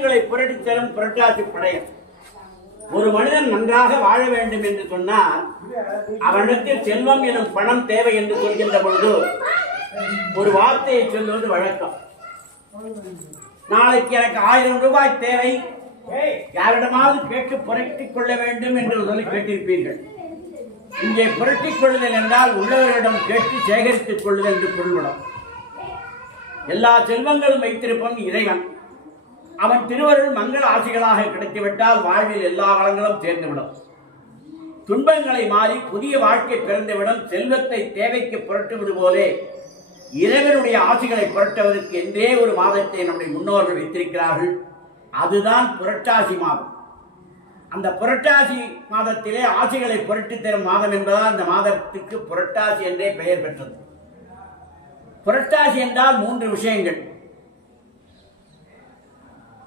புரட்டித் தரும் புரட்டாசி படையல். ஒரு மனிதன் நன்றாக வாழ வேண்டும் என்று சொன்னால் அவனுக்கு செல்வம் எனும் பணம் தேவை என்று சொல்கின்ற பொழுது ஒரு வார்த்தையை சொல்வது வழக்கம். நாளைக்கு எனக்கு 1000 ரூபாய் தேவை, யாரிடமாவது கேட்டு புரட்டிக் கொள்ள வேண்டும் என்று சொல்லி கேட்டிருப்பீர்கள். இங்கே புரட்டிக் கொள்ளுதல் என்றால் உள்ளவர்களிடம் கேட்டு சேகரித்துக் கொள்ளுதல் என்று பொருள்படும். எல்லா செல்வங்களும் வைத்திருப்பவன் இறைவன். அவன் திருவருள் மங்கள ஆசிகளாக கிடைத்துவிட்டால் வாழ்வில் எல்லா வளங்களும் சேர்ந்துவிடும். துன்பங்களை மாறி புதிய வாழ்க்கை பிறந்துவிடும். செல்வத்தை தேவைக்கு புரட்டுவது போலே இறைவனுடைய ஆசிகளை புரட்டுவதற்கு என்றே ஒரு மாதத்தை நம்முடைய முன்னோர்கள் வைத்திருக்கிறார்கள். அதுதான் புரட்டாசி மாதம். அந்த புரட்டாசி மாதத்திலே ஆசிகளை புரட்டி தரும் மாதம் என்பதால் அந்த மாதத்துக்கு புரட்டாசி என்றே பெயர் பெற்றது. புரட்டாசி என்றால் 3 விஷயங்கள்.